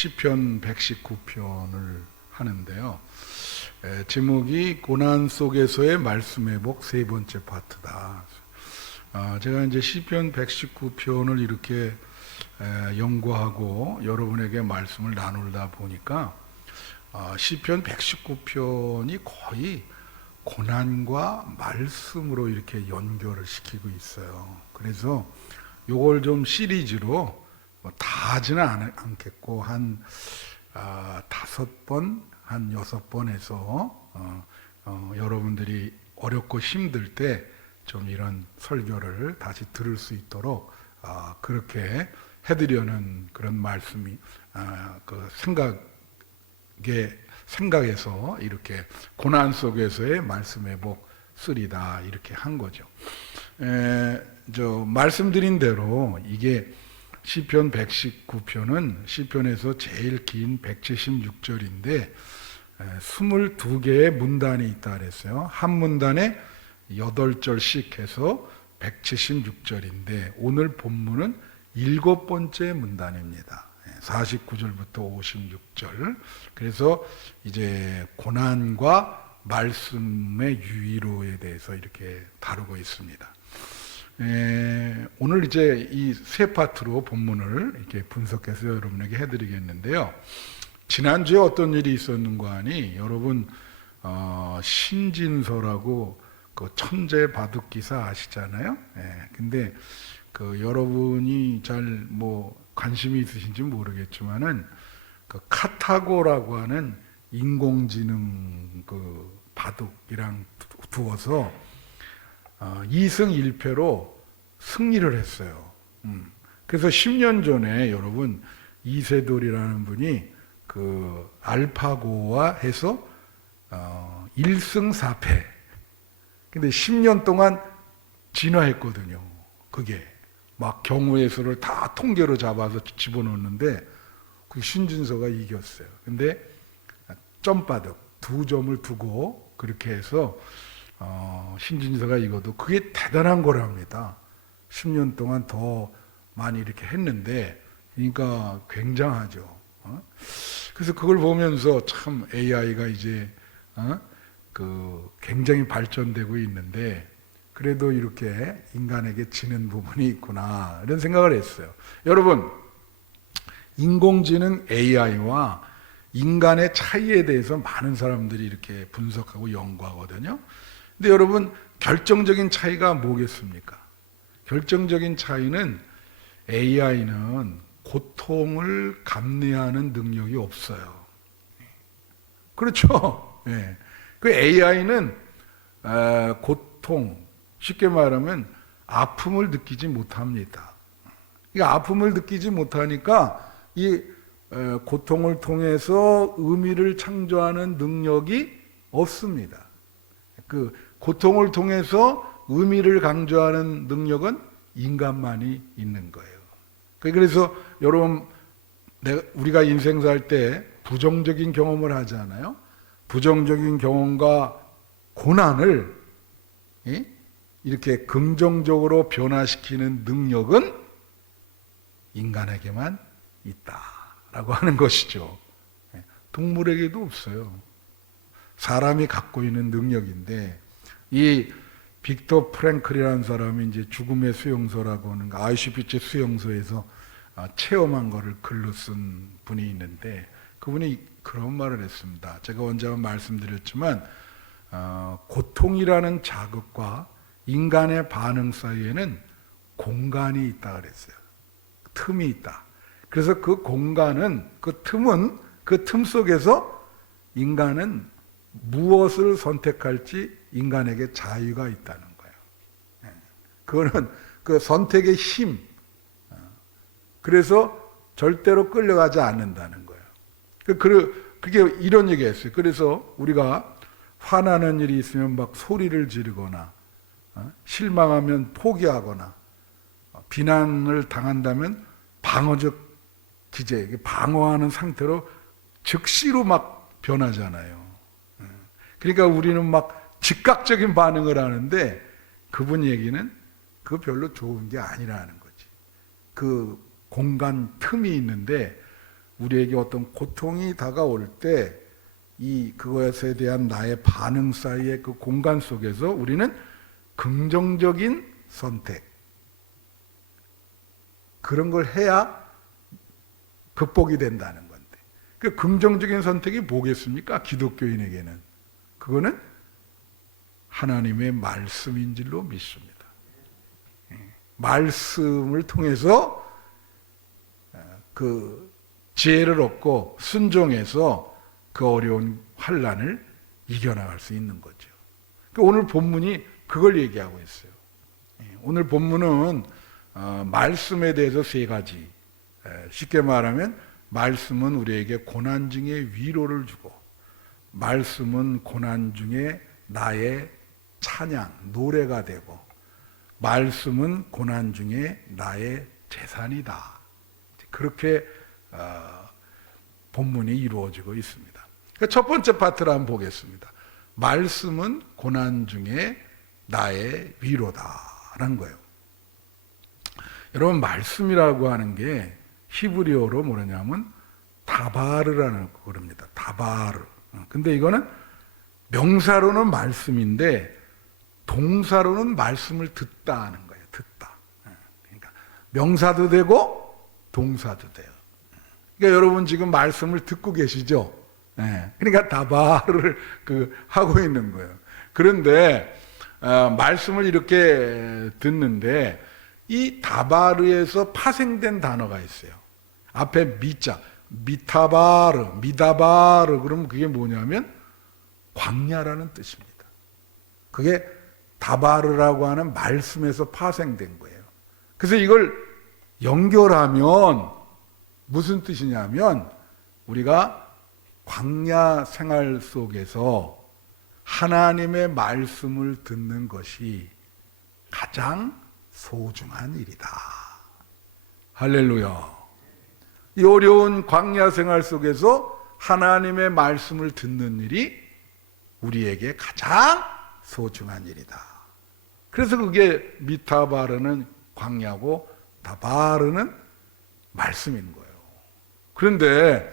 시편 119편을 하는데요. 제목이 고난 속에서의 말씀 회복 세 번째 파트다. 제가 이제 시편 119편을 이렇게 연구하고 여러분에게 말씀을 나누다 보니까 시편 119편이 거의 고난과 말씀으로 이렇게 연결을 시키고 있어요. 그래서 요걸 좀 시리즈로 다 하지는 않겠고 한 5번, 한 6번 해서 여러분들이 어렵고 힘들 때 좀 이런 설교를 다시 들을 수 있도록 그렇게 해드리려는 그런 말씀이 그 생각에서 이렇게 고난 속에서의 말씀 회복 3다 이렇게 한 거죠. 말씀드린 대로 이게 시편 119편은 시편에서 제일 긴 176절인데 22개의 문단이 있다 그랬어요. 한 문단에 8절씩 해서 176절인데 오늘 본문은 7번째 문단입니다. 49절부터 56절. 그래서 이제 고난과 말씀의 유의로에 대해서 이렇게 다루고 있습니다. 오늘 이제 이 세 파트로 본문을 이렇게 분석해서 여러분에게 해드리겠는데요. 지난주에 어떤 일이 있었는가 하니 여러분 신진서라고 그 천재 바둑 기사 아시잖아요. 근데 그 여러분이 잘 관심이 있으신지 모르겠지만은 그 카타고라고 하는 인공지능 그 바둑이랑 두어서 2승 1패로 승리를 했어요. 그래서 10년 전에 여러분 이세돌이라는 분이 그 알파고와 해서 1승 4패. 근데 10년 동안 진화했거든요. 그게 막 경우의 수를 다 통계로 잡아서 집어넣는데 그 신진서가 이겼어요. 근데 점바둑 2점을 두고 그렇게 해서 신진서가 이겨도 그게 대단한 거랍니다. 10년 동안 더 많이 이렇게 했는데 그러니까 굉장하죠. 그래서 그걸 보면서 참 AI가 이제 굉장히 발전되고 있는데 그래도 이렇게 인간에게 지는 부분이 있구나 이런 생각을 했어요. 여러분 인공지능 AI와 인간의 차이에 대해서 많은 사람들이 이렇게 분석하고 연구하거든요. 근데 여러분 결정적인 차이가 뭐겠습니까? 결정적인 차이는 AI는 고통을 감내하는 능력이 없어요. 그렇죠? 네. 그 AI는 고통, 쉽게 말하면 아픔을 느끼지 못합니다. 이 아픔을 느끼지 못하니까 이 고통을 통해서 의미를 창조하는 능력이 없습니다. 그 고통을 통해서 의미를 강조하는 능력은 인간만이 있는 거예요. 그래서 여러분 우리가 인생 살 때 부정적인 경험을 하잖아요. 부정적인 경험과 고난을 이렇게 긍정적으로 변화시키는 능력은 인간에게만 있다라고 하는 것이죠. 동물에게도 없어요. 사람이 갖고 있는 능력인데 이 빅터 프랭클이라는 사람이 이제 죽음의 수용소라고 하는 아우슈비츠 수용소에서 체험한 거를 글로 쓴 분이 있는데 그분이 그런 말을 했습니다. 제가 언제 한번 말씀드렸지만 고통이라는 자극과 인간의 반응 사이에는 공간이 있다 그랬어요. 틈이 있다. 그래서 그 공간은 그 틈 속에서 인간은 무엇을 선택할지 인간에게 자유가 있다는 거예요. 그거는 그 선택의 힘. 그래서 절대로 끌려가지 않는다는 거예요. 그게 이런 얘기했어요. 그래서 우리가 화나는 일이 있으면 막 소리를 지르거나 실망하면 포기하거나 비난을 당한다면 방어적 기제, 방어하는 상태로 즉시로 막 변하잖아요. 그러니까 우리는 막 즉각적인 반응을 하는데 그분 얘기는 그거 별로 좋은 게 아니라는 거지. 그 공간 틈이 있는데 우리에게 어떤 고통이 다가올 때 그것에 대한 나의 반응 사이의 그 공간 속에서 우리는 긍정적인 선택, 그런 걸 해야 극복이 된다는 건데, 그 긍정적인 선택이 뭐겠습니까? 기독교인에게는 그거는 하나님의 말씀인 줄로 믿습니다. 말씀을 통해서 그 지혜를 얻고 순종해서 그 어려운 환난을 이겨나갈 수 있는 거죠. 오늘 본문이 그걸 얘기하고 있어요. 오늘 본문은 말씀에 대해서 세 가지, 쉽게 말하면 말씀은 우리에게 고난 중에 위로를 주고, 말씀은 고난 중에 나의 찬양, 노래가 되고, 말씀은 고난 중에 나의 재산이다. 그렇게 본문이 이루어지고 있습니다. 첫 번째 파트를 한번 보겠습니다. 말씀은 고난 중에 나의 위로다라는 거예요. 여러분, 말씀이라고 하는 게 히브리어로 뭐냐면 다바르라는 거랍니다. 다바르. 근데 이거는 명사로는 말씀인데 동사로는 말씀을 듣다 하는 거예요. 듣다. 그러니까 명사도 되고 동사도 돼요. 그러니까 여러분 지금 말씀을 듣고 계시죠? 그러니까 다바르를 하고 있는 거예요. 그런데 말씀을 이렇게 듣는데 이 다바르에서 파생된 단어가 있어요. 앞에 미자, 미타바르, 미다바르, 그러면 그게 뭐냐면 광야라는 뜻입니다. 그게 다바르라고 하는 말씀에서 파생된 거예요. 그래서 이걸 연결하면 무슨 뜻이냐면 우리가 광야 생활 속에서 하나님의 말씀을 듣는 것이 가장 소중한 일이다. 할렐루야. 이 어려운 광야 생활 속에서 하나님의 말씀을 듣는 일이 우리에게 가장 소중한 일이다. 그래서 그게 미타바르는 광야고 다바르는 말씀인 거예요. 그런데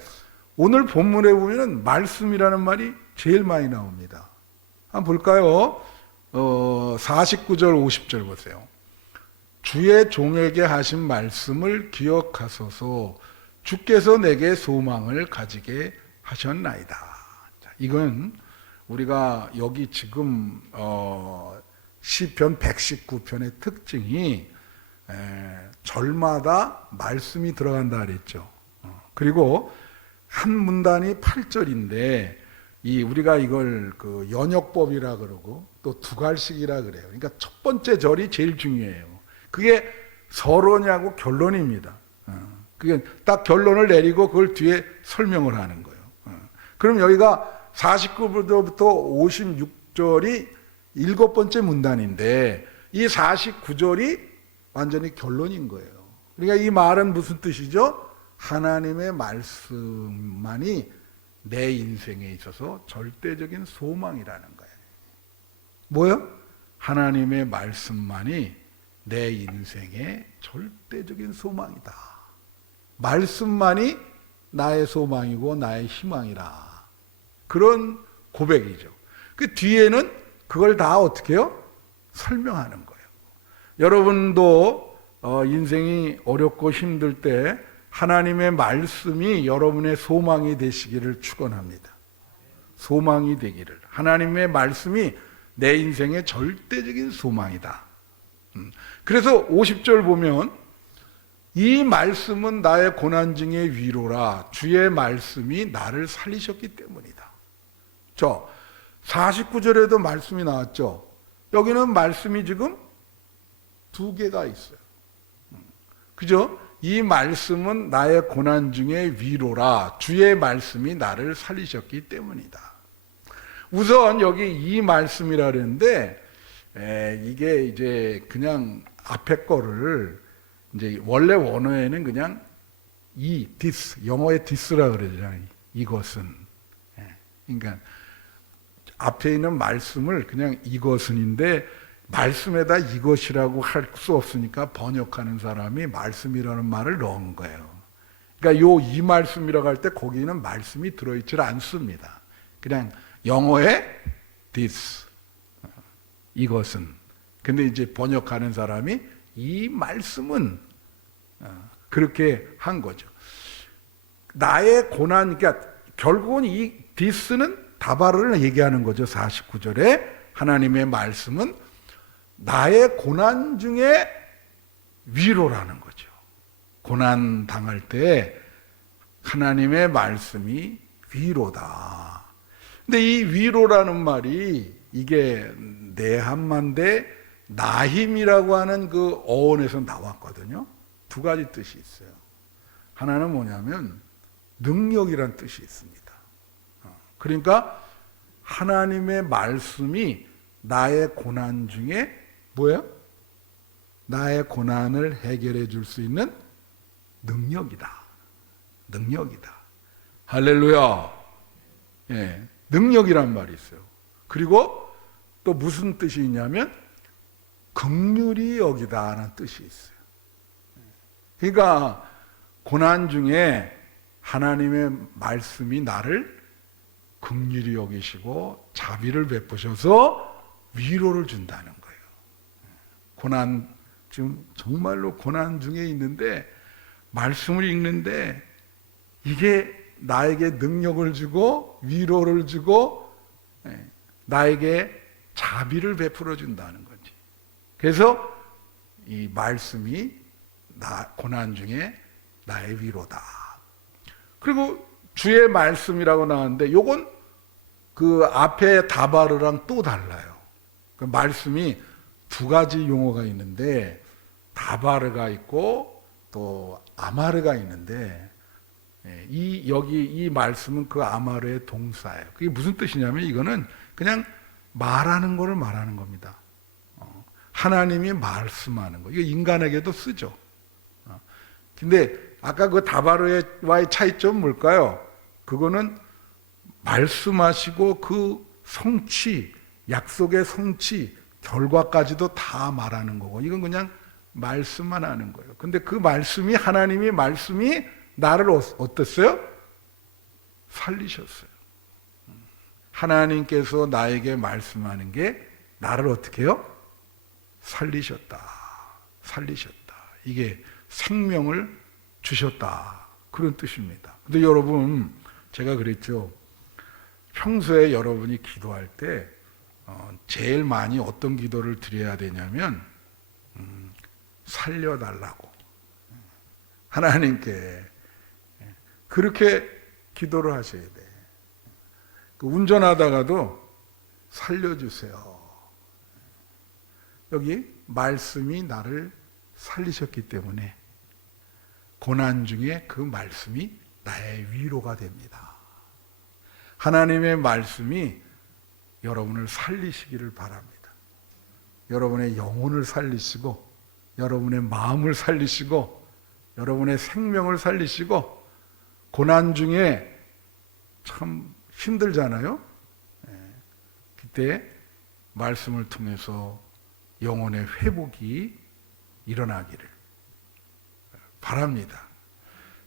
오늘 본문에 보면 말씀이라는 말이 제일 많이 나옵니다. 한번 볼까요? 49절 50절 보세요. 주의 종에게 하신 말씀을 기억하소서 주께서 내게 소망을 가지게 하셨나이다. 자, 이건 우리가 여기 지금 시편 119편의 특징이 절마다 말씀이 들어간다 그랬죠. 그리고 한 문단이 8절인데 우리가 이걸 연역법이라 그러고 또 두갈식이라 그래요. 그러니까 첫 번째 절이 제일 중요해요. 그게 서론이하고 결론입니다. 그게 딱 결론을 내리고 그걸 뒤에 설명을 하는 거예요. 그럼 여기가 49절부터 56절이 일곱 번째 문단인데 이 49절이 완전히 결론인 거예요. 그러니까 이 말은 무슨 뜻이죠? 하나님의 말씀만이 내 인생에 있어서 절대적인 소망이라는 거예요. 뭐요? 하나님의 말씀만이 내 인생의 절대적인 소망이다. 말씀만이 나의 소망이고 나의 희망이라. 그런 고백이죠. 그 뒤에는 그걸 다 어떻게 해요? 설명하는 거예요. 여러분도 인생이 어렵고 힘들 때 하나님의 말씀이 여러분의 소망이 되시기를 축원합니다. 소망이 되기를. 하나님의 말씀이 내 인생의 절대적인 소망이다. 그래서 50절 보면 이 말씀은 나의 고난 중의 위로라. 주의 말씀이 나를 살리셨기 때문이다. 49절에도 말씀이 나왔죠. 여기는 말씀이 지금 두 개가 있어요. 그죠? 이 말씀은 나의 고난 중의 위로라. 주의 말씀이 나를 살리셨기 때문이다. 우선 여기 이 말씀이라 그랬는데 이게 이제 그냥 앞에 거를 이제 원래 원어에는 그냥 this, 영어의 this라 그러잖아요. 이것은. 그러니까 앞에 있는 말씀을 그냥 이것은인데 말씀에다 이것이라고 할 수 없으니까 번역하는 사람이 말씀이라는 말을 넣은 거예요. 그러니까 요 이 말씀이라고 할 때 거기는 말씀이 들어있질 않습니다. 그냥 영어에 this, 이것은. 근데 이제 번역하는 사람이 이 말씀은 그렇게 한 거죠. 나의 고난, 그러니까 결국은 이 this는 다바르를 얘기하는 거죠. 49절에 하나님의 말씀은 나의 고난 중에 위로라는 거죠. 고난 당할 때 하나님의 말씀이 위로다. 근데 이 위로라는 말이 이게 내한만대 나힘이라고 하는 그 어원에서 나왔거든요. 두 가지 뜻이 있어요. 하나는 뭐냐면 능력이란 뜻이 있습니다. 그러니까 하나님의 말씀이 나의 고난 중에 뭐예요? 나의 고난을 해결해 줄 수 있는 능력이다. 능력이다. 할렐루야. 예, 능력이란 말이 있어요. 그리고 또 무슨 뜻이 있냐면 긍휼히 여기다라는 뜻이 있어요. 그러니까 고난 중에 하나님의 말씀이 나를 긍휼히 여기시고 자비를 베푸셔서 위로를 준다는 거예요. 고난, 지금 정말로 고난 중에 있는데 말씀을 읽는데 이게 나에게 능력을 주고 위로를 주고 나에게 자비를 베풀어 준다는 거지. 그래서 이 말씀이 고난 중에 나의 위로다. 그리고 주의 말씀이라고 나왔는데 요건 그 앞에 다바르랑 또 달라요. 그 말씀이 두 가지 용어가 있는데 다바르가 있고 또 아마르가 있는데 여기 이 말씀은 그 아마르의 동사예요. 그게 무슨 뜻이냐면 이거는 그냥 말하는 거를 말하는 겁니다. 하나님이 말씀하는 거. 이거 인간에게도 쓰죠. 근데 아까 그 다바르와의 차이점은 뭘까요? 그거는 말씀하시고 그 성취, 약속의 성취, 결과까지도 다 말하는 거고 이건 그냥 말씀만 하는 거예요. 근데 그 말씀이 하나님의 말씀이 나를 어땠어요? 살리셨어요. 하나님께서 나에게 말씀하는 게 나를 어떻게 해요? 살리셨다. 살리셨다. 이게 생명을 주셨다. 그런 뜻입니다. 근데 여러분, 제가 그랬죠. 평소에 여러분이 기도할 때 제일 많이 어떤 기도를 드려야 되냐면 살려달라고 하나님께 그렇게 기도를 하셔야 돼. 운전하다가도 살려주세요. 여기 말씀이 나를 살리셨기 때문에 고난 중에 그 말씀이 나의 위로가 됩니다. 하나님의 말씀이 여러분을 살리시기를 바랍니다. 여러분의 영혼을 살리시고 여러분의 마음을 살리시고 여러분의 생명을 살리시고 고난 중에 참 힘들잖아요. 그때 말씀을 통해서 영혼의 회복이 일어나기를 바랍니다.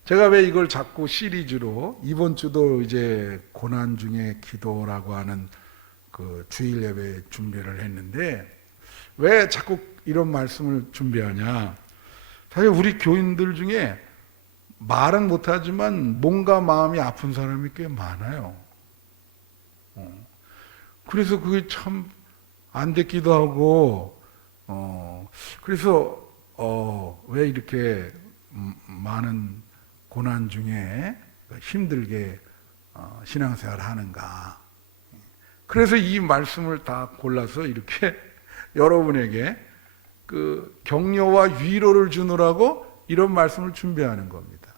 제가 왜 이걸 자꾸 시리즈로 이번 주도 이제 고난 중에 기도라고 하는 그 주일 예배 준비를 했는데 왜 자꾸 이런 말씀을 준비하냐? 사실 우리 교인들 중에 말은 못하지만 몸과 마음이 아픈 사람이 꽤 많아요. 그래서 그게 참 안 됐기도 하고, 그래서 왜 이렇게 많은 고난 중에 힘들게 신앙생활을 하는가? 그래서 이 말씀을 다 골라서 이렇게 여러분에게 그 격려와 위로를 주느라고 이런 말씀을 준비하는 겁니다.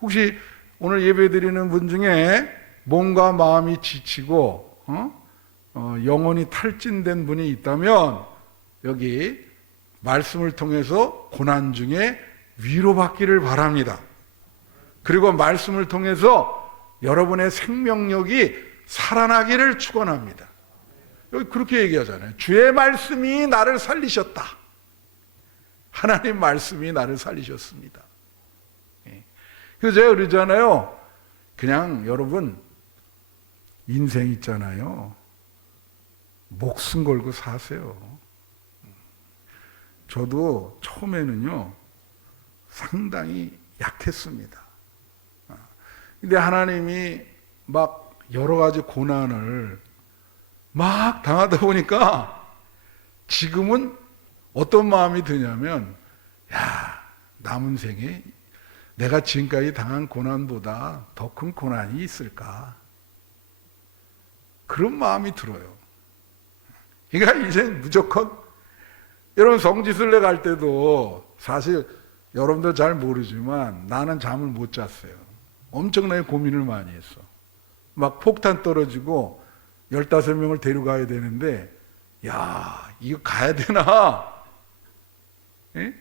혹시 오늘 예배드리는 분 중에 몸과 마음이 지치고 영혼이 탈진된 분이 있다면 여기 말씀을 통해서 고난 중에 위로받기를 바랍니다. 그리고 말씀을 통해서 여러분의 생명력이 살아나기를 축원합니다. 여기 그렇게 얘기하잖아요. 주의 말씀이 나를 살리셨다. 하나님 말씀이 나를 살리셨습니다. 그래서 제가 그러잖아요. 그냥 여러분 인생 있잖아요. 목숨 걸고 사세요. 저도 처음에는요 상당히 약했습니다. 근데 하나님이 막 여러 가지 고난을 막 당하다 보니까 지금은 어떤 마음이 드냐면, 야, 남은 생에 내가 지금까지 당한 고난보다 더 큰 고난이 있을까? 그런 마음이 들어요. 그러니까 이제 무조건, 여러분 성지순례 갈 때도 사실 여러분들 잘 모르지만 나는 잠을 못 잤어요. 엄청나게 고민을 많이 했어. 막 폭탄 떨어지고 15명을 데려가야 되는데, 야, 이거 가야 되나? 예?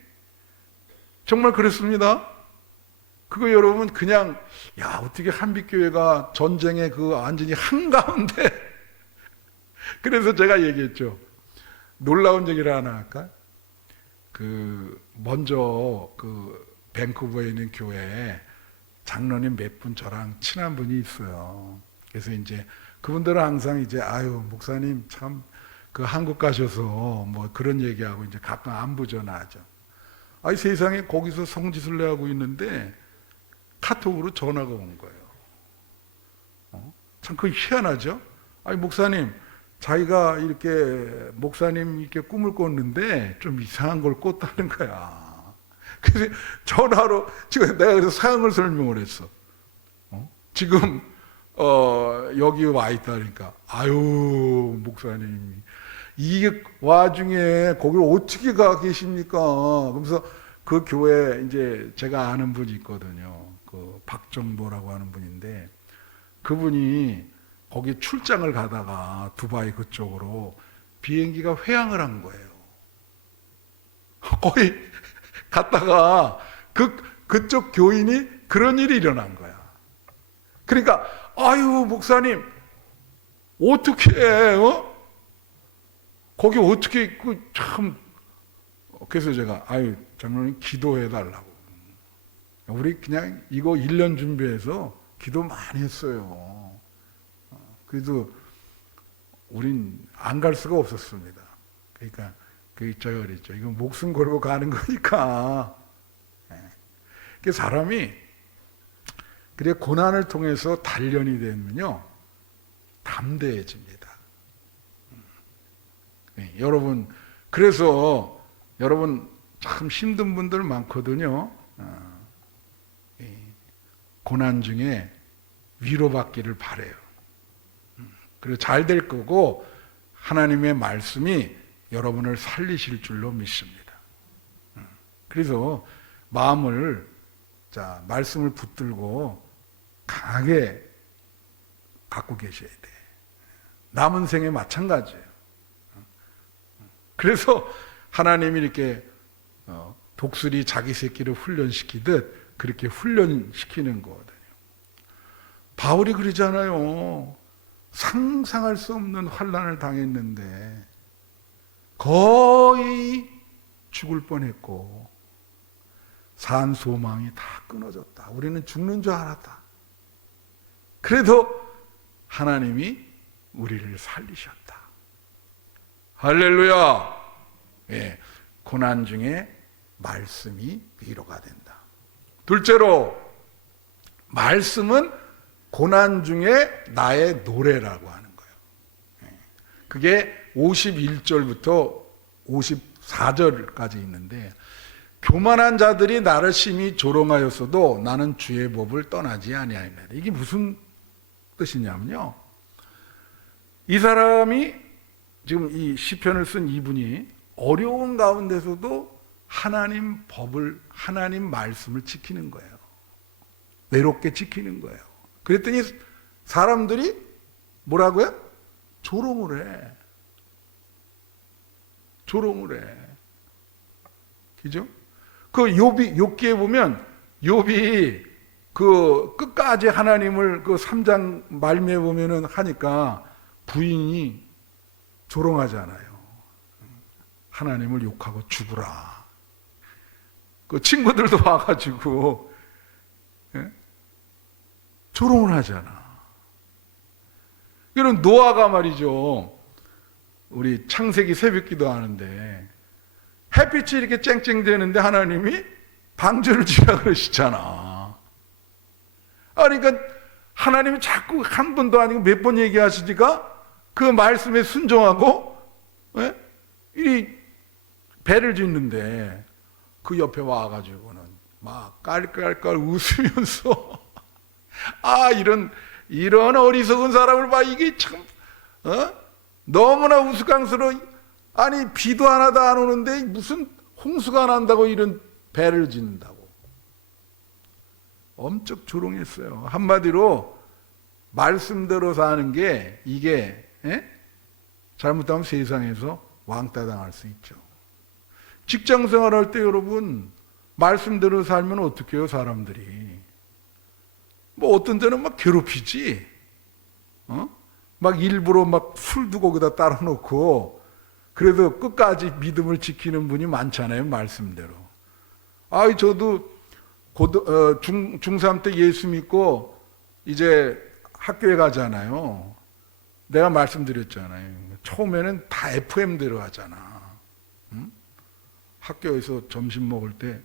정말 그랬습니다. 그거 여러분 그냥, 야, 어떻게 한빛교회가 전쟁의 그 완전히 한가운데. 그래서 제가 얘기했죠. 놀라운 얘기를 하나 할까? 먼저 밴쿠버에 있는 교회에 장로님 몇 분 저랑 친한 분이 있어요. 그래서 이제 그분들은 항상 이제, 아유, 목사님 참 한국 가셔서 뭐 그런 얘기하고 이제 가끔 안부 전화하죠. 아니, 세상에 거기서 성지순례 하고 있는데 카톡으로 전화가 온 거예요. 참 그게 희한하죠? 아니, 목사님, 자기가 이렇게 목사님 이렇게 꿈을 꿨는데 좀 이상한 걸 꿨다는 거야. 그래서 전화로, 지금 내가 그래서 사연을 설명을 했어. 지금 여기 와 있다니까. 아유, 목사님, 이게 와중에 거기를 어떻게 가 계십니까? 그러면서 그 교회 이제 제가 아는 분이 있거든요. 박정보라고 하는 분인데, 그분이 거기 출장을 가다가 두바이 그쪽으로 비행기가 회항을 한 거예요. 거기 갔다가 그쪽 교인이 그런 일이 일어난 거야. 그러니까, 아유, 목사님, 어떻게, 거기 어떻게, 참. 그래서 제가, 아유, 장로님 기도해달라고. 우리 그냥 이거 1년 준비해서 기도 많이 했어요. 그래도 우린 안 갈 수가 없었습니다. 그러니까, 제가 그랬죠. 이거 목숨 걸고 가는 거니까. 그 사람이, 그래, 고난을 통해서 단련이 되면요, 담대해집니다. 여러분, 그래서 여러분 참 힘든 분들 많거든요. 고난 중에 위로받기를 바래요. 그리고 잘 될 거고 하나님의 말씀이 여러분을 살리실 줄로 믿습니다. 그래서 마음을, 말씀을 붙들고 강하게 갖고 계셔야 돼. 남은 생에 마찬가지예요. 그래서 하나님이 이렇게 독수리 자기 새끼를 훈련시키듯 그렇게 훈련시키는 거거든요. 바울이 그러잖아요. 상상할 수 없는 환난을 당했는데 거의 죽을 뻔했고 산 소망이 다 끊어졌다. 우리는 죽는 줄 알았다. 그래도 하나님이 우리를 살리셨다. 할렐루야. 예, 고난 중에 말씀이 위로가 된다. 둘째로, 말씀은 고난 중에 나의 노래라고 하는 거예요. 예, 그게 51절부터 54절까지 있는데, 교만한 자들이 나를 심히 조롱하였어도 나는 주의 법을 떠나지 아니하리라. 이게 무슨 뜻이냐면요, 이 사람이 지금 이 시편을 쓴 이분이 어려운 가운데서도 하나님 법을, 하나님 말씀을 지키는 거예요. 외롭게 지키는 거예요. 그랬더니 사람들이 뭐라고요? 조롱을 해. 조롱을 해. 그죠? 욥기에 보면 욥이 끝까지 하나님을 3장 말미에 보면은 하니까 부인이 조롱하잖아요. 하나님을 욕하고 죽으라. 친구들도 와가지고, 예? 조롱을 하잖아. 이런 노아가 말이죠. 우리 창세기 새벽기도 하는데 햇빛이 이렇게 쨍쨍대는데 하나님이 방주를 지으라 그러시잖아. 그러니까 하나님이 자꾸 한 번도 아니고 몇 번 얘기하시니까 그 말씀에 순종하고 이 배를 짓는데 그 옆에 와가지고는 막 깔깔깔 웃으면서 이런 어리석은 사람을 봐. 이게 참 너무나 우스꽝스러워. 아니 비도 하나도 안 오는데 무슨 홍수가 난다고 이런 배를 짓는다고. 엄청 조롱했어요. 한마디로 말씀대로 사는 게 이게 잘못하면 세상에서 왕따 당할 수 있죠. 직장 생활할 때 여러분 말씀대로 살면 어떻게 해요? 사람들이 뭐 어떤 데는 막 괴롭히지, 막 일부러 막 술도 거기다 따라 놓고 그래도 끝까지 믿음을 지키는 분이 많잖아요. 말씀대로. 저도 중3 때 예수 믿고 이제 학교에 가잖아요. 내가 말씀드렸잖아요. 처음에는 다 FM대로 하잖아. 학교에서 점심 먹을 때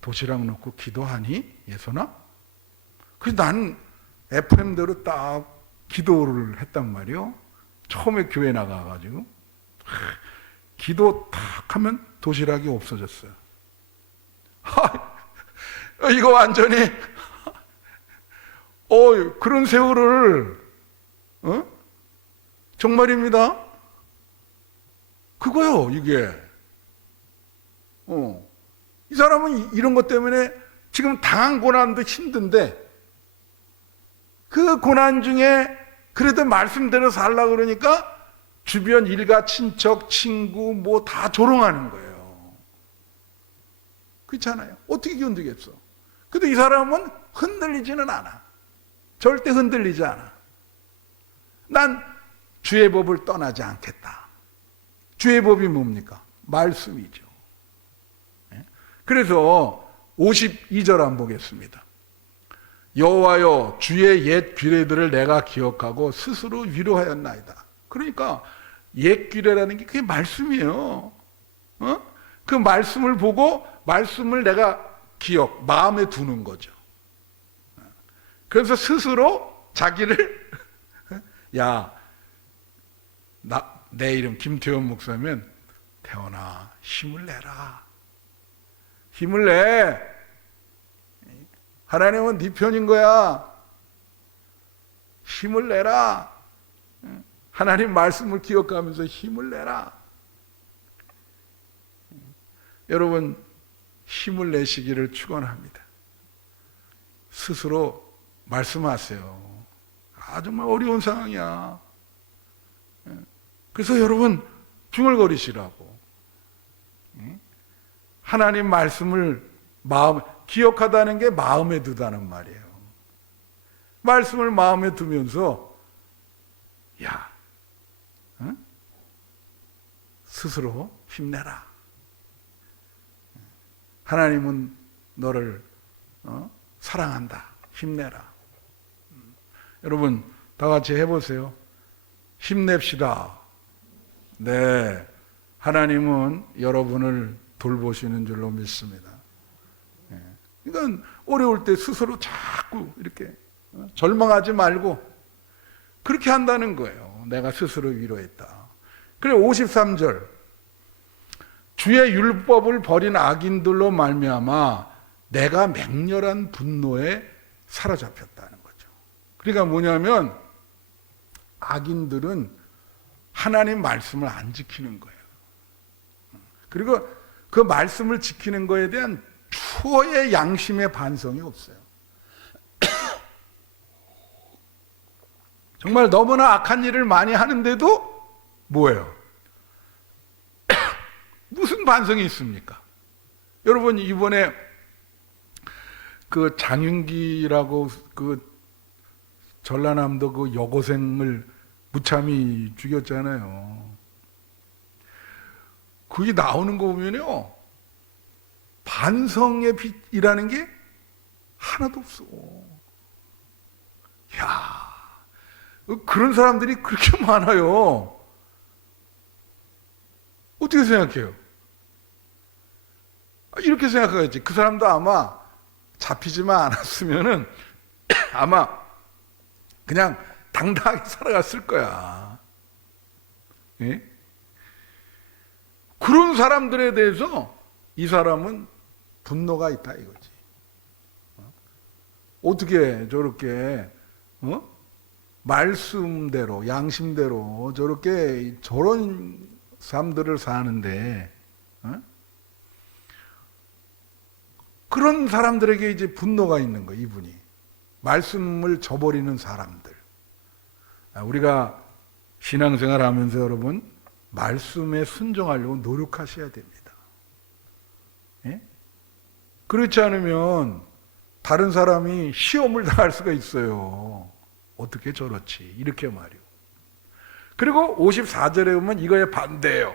도시락 넣고 기도하니? 예선아? 그래서 난 FM대로 딱 기도를 했단 말이요. 처음에 교회 나가가지고 기도 딱 하면 도시락이 없어졌어요. 이거 완전히 그런 세월을 정말입니다. 그거요 이게. 이 사람은 이런 것 때문에 지금 당한 고난도 힘든데 그 고난 중에 그래도 말씀대로 살라 그러니까 주변 일가 친척 친구 뭐 다 조롱하는 거예요. 그렇잖아요. 어떻게 견디겠어. 근데 이 사람은 흔들리지는 않아. 절대 흔들리지 않아. 난 주의 법을 떠나지 않겠다. 주의 법이 뭡니까? 말씀이죠. 그래서 52절 한번 보겠습니다. 여호와여 주의 옛 규례들을 내가 기억하고 스스로 위로하였나이다. 그러니까 옛 규례라는 게 그게 말씀이에요. 그 말씀을 보고 말씀을 내가 마음에 두는 거죠. 그래서 스스로 자기를 내 이름 김태원 목사면 태원아 힘을 내라. 힘을 내. 하나님은 네 편인 거야. 힘을 내라. 하나님 말씀을 기억하면서 힘을 내라. 여러분 힘을 내시기를 축원합니다. 스스로 말씀하세요. 정말 어려운 상황이야. 그래서 여러분 중얼거리시라고. 하나님 말씀을 기억하다는 게 마음에 두다는 말이에요. 말씀을 마음에 두면서 스스로 힘내라. 하나님은 너를 사랑한다. 힘내라. 여러분 다 같이 해보세요. 힘냅시다. 네, 하나님은 여러분을 돌보시는 줄로 믿습니다. 그러니까 어려울 때 스스로 자꾸 이렇게 절망하지 말고 그렇게 한다는 거예요. 내가 스스로 위로했다. 그래 53절 주의 율법을 버린 악인들로 말미암아 내가 맹렬한 분노에 사로잡혔다는 거죠. 그러니까 뭐냐면 악인들은 하나님 말씀을 안 지키는 거예요. 그리고 그 말씀을 지키는 거에 대한 초의 양심의 반성이 없어요. 정말 너무나 악한 일을 많이 하는데도 뭐예요? 무슨 반성이 있습니까? 여러분 이번에 그 장윤기라고 그 전라남도 그 여고생을 무참히 죽였잖아요. 그게 나오는 거 보면요, 반성의 빛이라는 게 하나도 없어. 야, 그런 사람들이 그렇게 많아요. 어떻게 생각해요? 이렇게 생각하겠지. 그 사람도 아마 잡히지만 않았으면은 아마 그냥 당당하게 살아갔을 거야. 예? 그런 사람들에 대해서 이 사람은 분노가 있다 이거지. 어떻게 저렇게 말씀대로 양심대로 저렇게 저런 사람들을 사는데 그런 사람들에게 이제 분노가 있는 거예요. 이분이 말씀을 저버리는 사람들. 우리가 신앙생활 하면서 여러분 말씀에 순종하려고 노력하셔야 됩니다. 예? 그렇지 않으면 다른 사람이 시험을 당할 수가 있어요. 어떻게 저렇지? 이렇게 말이요. 그리고 54절에 보면 이거에 반대예요.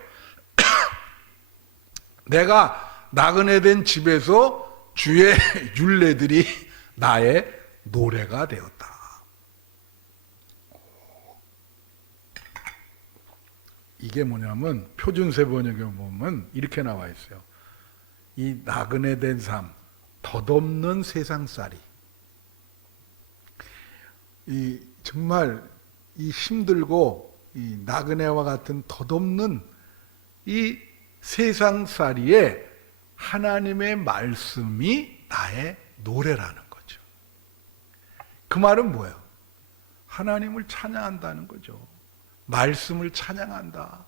내가 나그네 된 집에서 주의 율례들이 나의 노래가 되었다. 이게 뭐냐면 표준세 번역에 보면 이렇게 나와 있어요. 이 나그네 된 삶, 덧없는 세상살이. 이 정말 이 힘들고 이 나그네와 같은 덧없는 이 세상살이에 하나님의 말씀이 나의 노래라는 거죠. 그 말은 뭐예요? 하나님을 찬양한다는 거죠. 말씀을 찬양한다.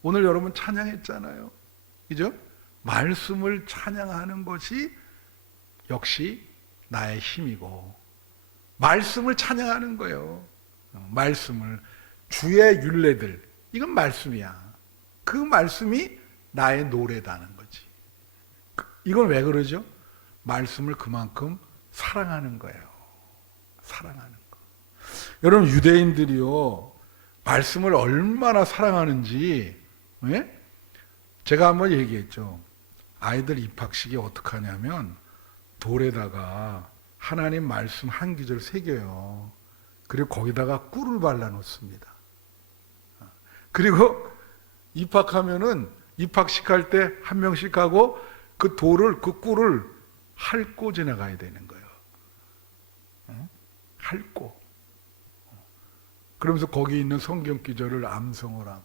오늘 여러분 찬양했잖아요. 그죠? 말씀을 찬양하는 것이 역시 나의 힘이고 말씀을 찬양하는 거예요. 말씀을 주의 율례들 이건 말씀이야. 그 말씀이 나의 노래다는 거지. 이건 왜 그러죠? 말씀을 그만큼 사랑하는 거예요. 사랑하는 거. 여러분 유대인들이요 말씀을 얼마나 사랑하는지 예? 제가 한번 얘기했죠. 아이들 입학식이 어떻게 하냐면 돌에다가 하나님 말씀 한 구절 새겨요. 그리고 거기다가 꿀을 발라 놓습니다. 그리고 입학하면은 입학식 할 때 한 명씩 하고 그 돌을 그 꿀을 핥고 지나가야 되는 거예요. 핥고. 그러면서 거기 있는 성경 구절을 암송을 하고.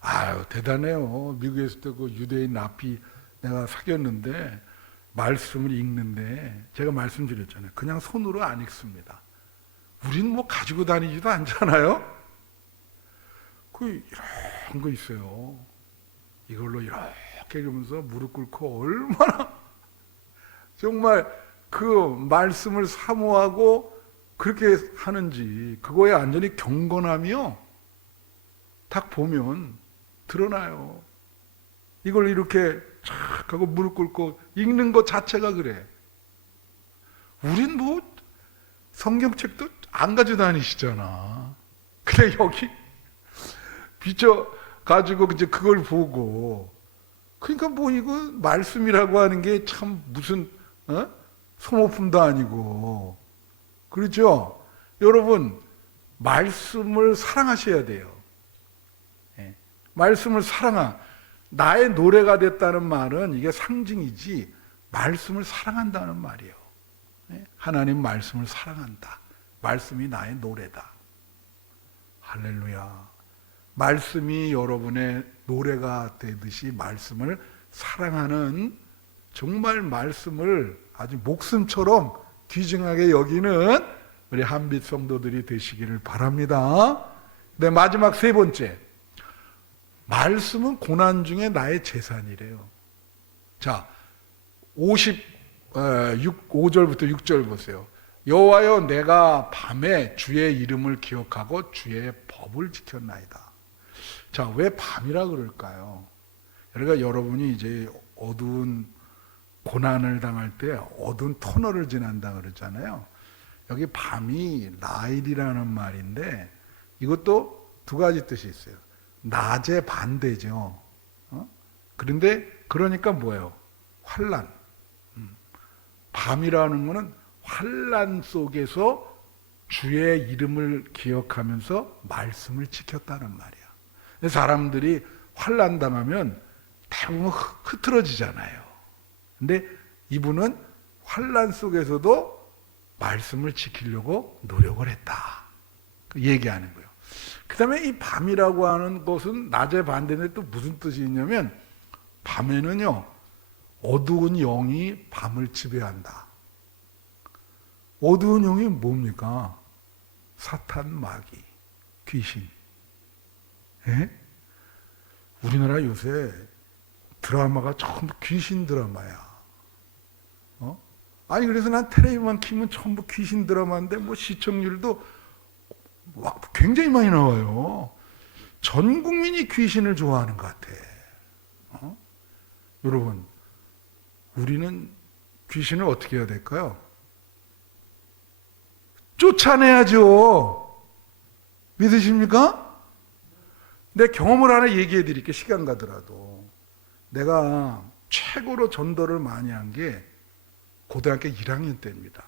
아유 대단해요. 미국에서 그 유대인 나피 내가 사귀었는데 말씀을 읽는데 제가 말씀드렸잖아요. 그냥 손으로 안 읽습니다. 우린 뭐 가지고 다니지도 않잖아요. 그 이런 거 있어요. 이걸로 이렇게 읽으면서 무릎 꿇고 얼마나 정말 그 말씀을 사모하고 그렇게 하는지 그거에 완전히 경건함이요. 딱 보면 드러나요. 이걸 이렇게 촥 하고 무릎 꿇고 읽는 것 자체가 그래. 우린 뭐 성경책도 안 가지고 다니시잖아. 근데 여기 비춰가지고 이제 그걸 보고 그러니까 뭐 이거 말씀이라고 하는 게 참 무슨 소모품도 아니고 그렇죠? 여러분 말씀을 사랑하셔야 돼요. 예. 말씀을 나의 노래가 됐다는 말은 이게 상징이지 말씀을 사랑한다는 말이에요. 예. 하나님 말씀을 사랑한다. 말씀이 나의 노래다. 할렐루야. 말씀이 여러분의 노래가 되듯이 말씀을 사랑하는 정말 말씀을 아주 목숨처럼 귀중하게 여기는 우리 한빛 성도들이 되시기를 바랍니다. 네, 마지막 세 번째. 말씀은 고난 중에 나의 재산이래요. 자, 5절부터 6절 보세요. 여호와여 내가 밤에 주의 이름을 기억하고 주의 법을 지켰나이다. 자, 왜 밤이라 그럴까요? 그러니까 여러분이 이제 어두운 고난을 당할 때 어두운 터널을 지난다 그러잖아요. 여기 밤이 나일이라는 말인데 이것도 두 가지 뜻이 있어요. 낮의 반대죠. 그런데 그러니까 뭐예요? 환난. 밤이라는 거는 환난 속에서 주의 이름을 기억하면서 말씀을 지켰다는 말이야. 근데 사람들이 환난 당하면 대부분 흐트러지잖아요. 근데 이분은 환난 속에서도 말씀을 지키려고 노력을 했다. 얘기하는 거예요. 그 다음에 이 밤이라고 하는 것은 낮의 반대인데 또 무슨 뜻이 있냐면, 밤에는요 어두운 영이 밤을 지배한다. 어두운 영이 뭡니까? 사탄, 마귀, 귀신. 예? 우리나라 요새 드라마가 전부 귀신 드라마야. 아니 그래서 난 텔레비만 키면 전부 귀신 드라마인데 뭐 시청률도 굉장히 많이 나와요. 전 국민이 귀신을 좋아하는 것 같아. 여러분, 우리는 귀신을 어떻게 해야 될까요? 쫓아내야죠. 믿으십니까? 내 경험을 하나 얘기해 드릴게요. 시간 가더라도. 내가 최고로 전도를 많이 한 게 고등학교 1학년 때입니다.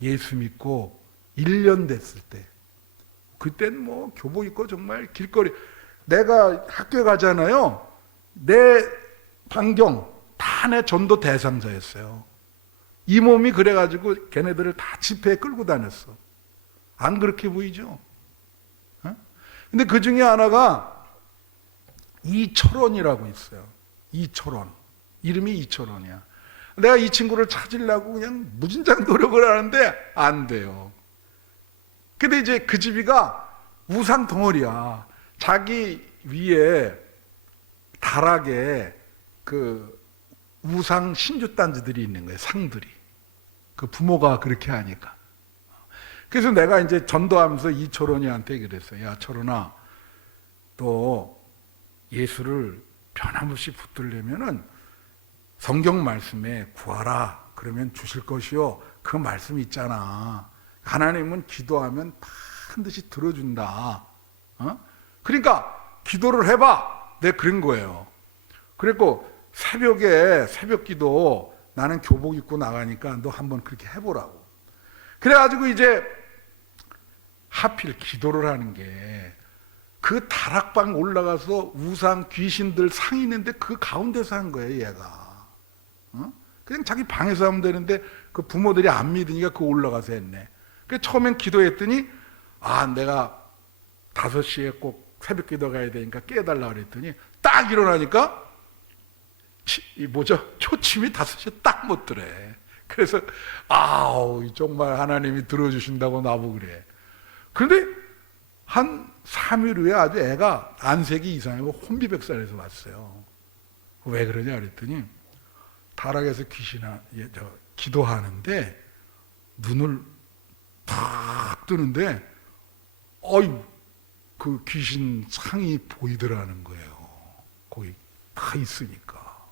예수 믿고 1년 됐을 때. 그땐 뭐 교복 입고 정말 길거리, 내가 학교에 가잖아요. 내 반경 다 내 전도 대상자였어요. 이 몸이 그래가지고 걔네들을 다 집회에 끌고 다녔어. 안 그렇게 보이죠? 근데 그 중에 하나가 이철원이라고 있어요. 이철원. 이름이 이철원이야. 내가 이 친구를 찾으려고 그냥 무진장 노력을 하는데 안 돼요. 근데 이제 그 집이가 우상 덩어리야. 자기 위에 다락에 그 우상 신주단지들이 있는 거예요. 상들이. 그 부모가 그렇게 하니까. 그래서 내가 이제 전도하면서 이철원이한테 그랬어요. 야, 철원아, 너 예수를 변함없이 붙들려면은 성경 말씀에 구하라 그러면 주실 것이요. 그 말씀 있잖아. 하나님은 기도하면 반드시 들어준다. 그러니까 기도를 해봐. 내가 그런 거예요. 그리고 새벽에 새벽 기도 나는 교복 입고 나가니까 너 한번 그렇게 해보라고. 그래가지고 이제 하필 기도를 하는 게 그 다락방 올라가서 우상 귀신들 상 있는데 그 가운데서 한 거예요, 얘가. 그냥 자기 방에서 하면 되는데 그 부모들이 안 믿으니까 그 올라가서 했네. 그래서 처음엔 기도했더니 내가 5시에 꼭 새벽 기도 가야 되니까 깨달라 그랬더니 딱 일어나니까 초침이 5시에 딱 못 들래. 그래서 정말 하나님이 들어주신다고 나보고 그래. 그런데 한 3일 후에 아주 애가 안색이 이상하고 혼비백산해서 왔어요. 왜 그러냐 그랬더니 다락에서 기도하는데 눈을 탁 뜨는데 그 귀신 상이 보이더라는 거예요. 거기 다 있으니까.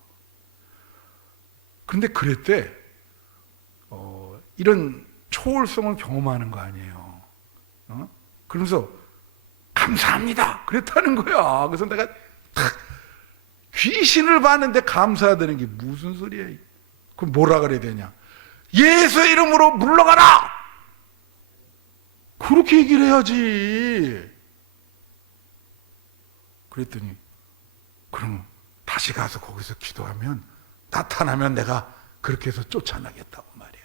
그런데 그랬대. 이런 초월성을 경험하는 거 아니에요. 그러면서 감사합니다 그랬다는 거야. 그래서 내가 귀신을 봤는데 감사하다는 게 무슨 소리야. 그럼 뭐라 그래야 되냐. 예수 이름으로 물러가라 그렇게 얘기를 해야지. 그랬더니 그럼 다시 가서 거기서 기도하면 나타나면 내가 그렇게 해서 쫓아나겠다고 말이야.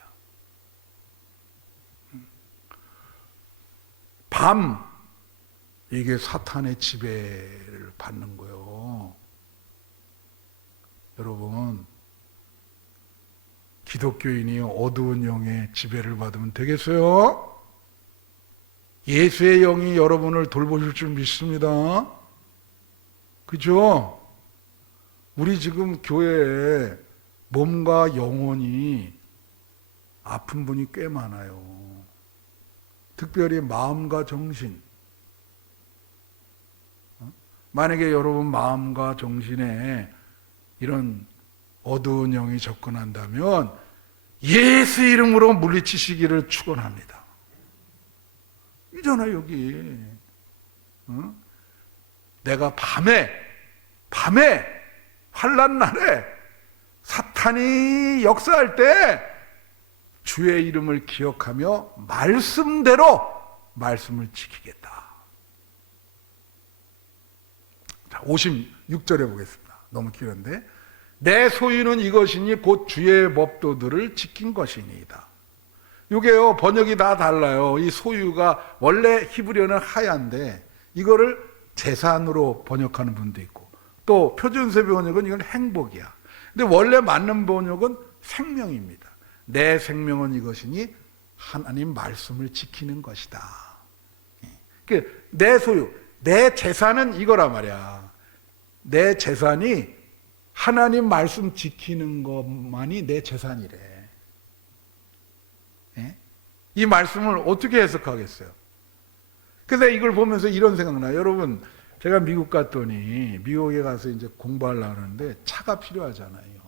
밤, 이게 사탄의 지배를 받는 거예요. 여러분, 기독교인이 어두운 영의 지배를 받으면 되겠어요? 예수의 영이 여러분을 돌보실 줄 믿습니다. 그죠? 우리 지금 교회에 몸과 영혼이 아픈 분이 꽤 많아요. 특별히 마음과 정신. 만약에 여러분 마음과 정신에 이런 어두운 영이 접근한다면 예수 이름으로 물리치시기를 축원합니다. 이잖아 여기. 내가 밤에 환난 날에 사탄이 역사할 때 주의 이름을 기억하며 말씀대로 말씀을 지키겠다. 자, 56절에 보겠습니다. 너무 길은데, 내 소유는 이것이니 곧 주의 법도들을 지킨 것이니이다. 이게요, 번역이 다 달라요. 이 소유가 원래 히브리어는 하얀데 이거를 재산으로 번역하는 분도 있고, 또 표준세 번역은 이건 행복이야. 근데 원래 맞는 번역은 생명입니다. 내 생명은 이것이니 하나님 말씀을 지키는 것이다. 내 소유, 내 재산은 이거란 말이야. 내 재산이 하나님 말씀 지키는 것만이 내 재산이래. 이 말씀을 어떻게 해석하겠어요? 그래서 이걸 보면서 이런 생각나요. 여러분, 제가 미국 갔더니 미국에 가서 이제 공부하려고 하는데 차가 필요하잖아요.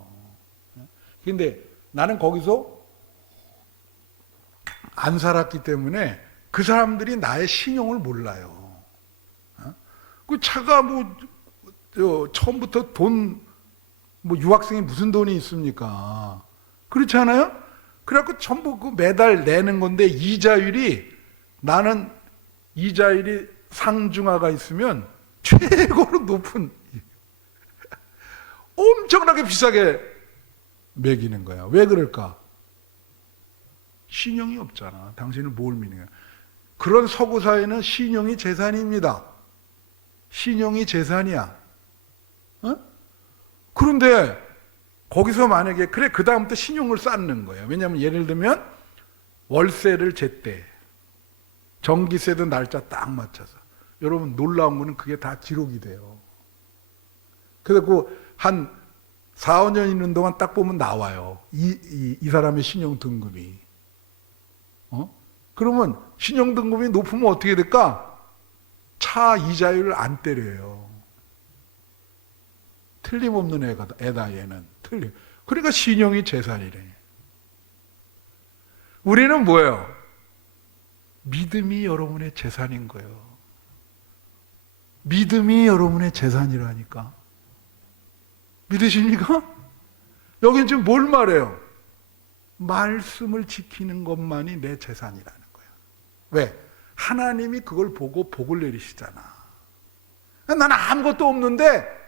근데 나는 거기서 안 살았기 때문에 그 사람들이 나의 신용을 몰라요. 그 차가 처음부터 유학생이 무슨 돈이 있습니까? 그렇지 않아요? 그래갖고 전부 매달 내는 건데 나는 이자율이 상중하가 있으면 최고로 높은, 엄청나게 비싸게 매기는 거야. 왜 그럴까? 신용이 없잖아. 당신은 뭘 믿는 거야? 그런 서구 사회는 신용이 재산입니다. 신용이 재산이야. 그런데 거기서 만약에 그 다음부터 신용을 쌓는 거예요. 왜냐하면 예를 들면 월세를 쟀대. 전기세도 날짜 딱 맞춰서. 여러분, 놀라운 거는 그게 다 기록이 돼요. 그래서 한 4, 5년 있는 동안 딱 보면 나와요. 이 사람의 신용 등급이. 그러면 신용 등급이 높으면 어떻게 될까? 차 이자율을 안 때려요. 틀림없는 애다 얘는. 그러니까 신용이 재산이래. 우리는 뭐예요? 믿음이 여러분의 재산인 거예요. 믿음이 여러분의 재산이라니까. 믿으십니까? 여긴 지금 뭘 말해요? 말씀을 지키는 것만이 내 재산이라는 거야. 왜? 하나님이 그걸 보고 복을 내리시잖아. 나는 아무것도 없는데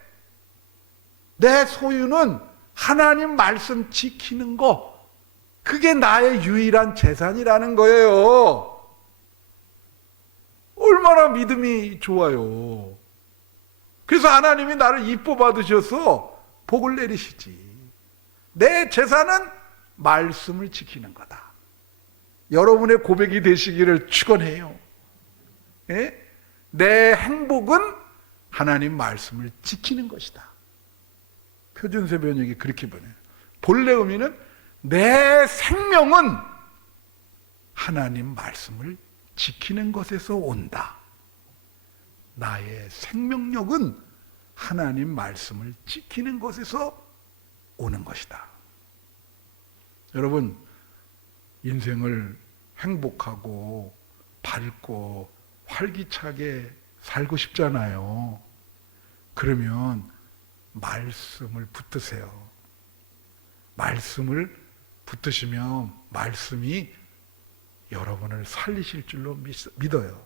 내 소유는 하나님 말씀 지키는 거, 그게 나의 유일한 재산이라는 거예요. 얼마나 믿음이 좋아요. 그래서 하나님이 나를 이뻐 받으셔서 복을 내리시지. 내 재산은 말씀을 지키는 거다. 여러분의 고백이 되시기를 축원해요. 예? 내 행복은 하나님 말씀을 지키는 것이다. 표준세 번역이 그렇게 보내요. 본래 의미는 내 생명은 하나님 말씀을 지키는 것에서 온다. 나의 생명력은 하나님 말씀을 지키는 것에서 오는 것이다. 여러분, 인생을 행복하고 밝고 활기차게 살고 싶잖아요. 그러면 말씀을 붙드세요. 말씀을 붙드시면 말씀이 여러분을 살리실 줄로 믿어요.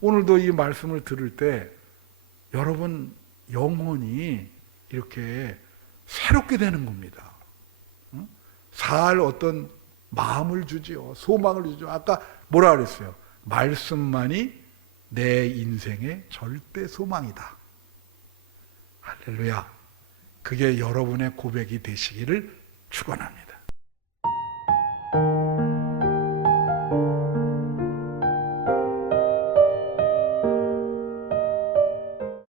오늘도 이 말씀을 들을 때 여러분 영혼이 이렇게 새롭게 되는 겁니다. 살 어떤 마음을 주지요. 소망을 주죠. 아까 뭐라 그랬어요? 말씀만이 내 인생의 절대 소망이다. 할렐루야. 그게 여러분의 고백이 되시기를 축원합니다.